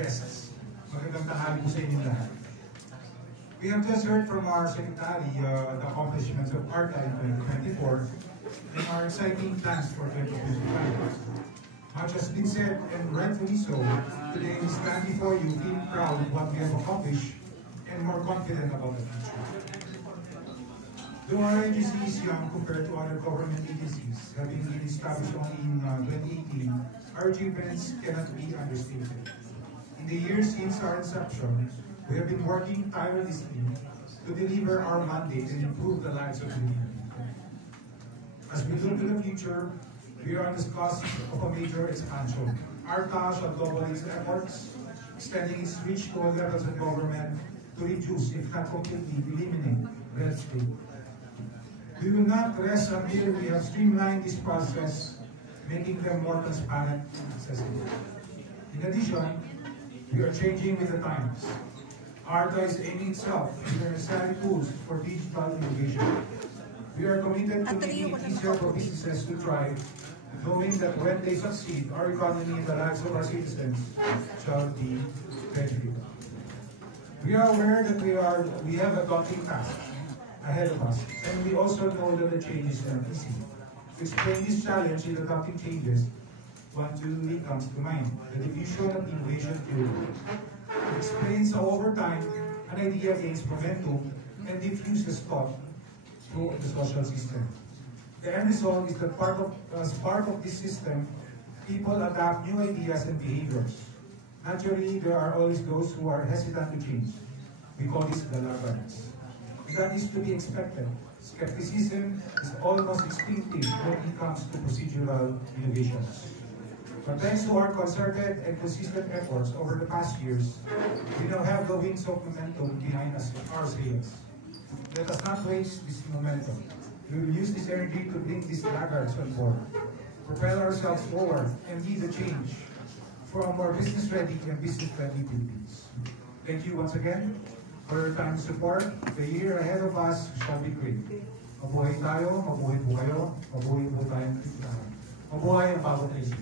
guests. Magandang tanghali po sa inyong lahat. We have just heard from our Secretary the accomplishments of ARTA in 2024 and our exciting plans for 2025. Much has been said, and rightfully so. Today we stand before you feeling proud of what we have accomplished and more confident about the future. Though our agency is young compared to other government agencies, having been established only in 2018, our achievements cannot be understated. In the years since our inception, we have been working tirelessly to deliver our mandate and improve the lives of Filipinos. As we look to the future, we are on the cusp of a major expansion. ARTA shall double its efforts, extending its reach to all levels of government to reduce, if not completely eliminate, red tape. We will not rest until we have streamlined this process, making them more transparent and accessible. In addition, we are changing with the times. ARTA is aiming itself at necessary tools for digital innovation. We are committed to making it easier for businesses to thrive, knowing that when they succeed, our economy and the lives of our citizens shall be benefited. We are aware that we have a daunting task ahead of us, and we also know that the change is not easy. To explain this challenge in adopting changes, one truly comes to mind: the division of innovation theory. It explains how over time an idea gains momentum and diffuses thought through the social system. The end result is that as part of this system, people adopt new ideas and behaviors. Naturally, there are always those who are hesitant to change. We call this the laggards. That is to be expected. Skepticism is almost instinctive when it comes to procedural innovations. But thanks to our concerted and consistent efforts over the past years, we now have the wings of momentum behind us, our sails. Let us not waste this momentum. We will use this energy to bring these laggards on board, propel ourselves forward, and lead the change for a more business-ready and business-friendly Philippines. Thank you once again for your time and support. The year ahead of us shall be great. Mabuhay tayo, mabuhay po kayo, mabuhay po tayong lahat. Mabuhay ang bagong isip.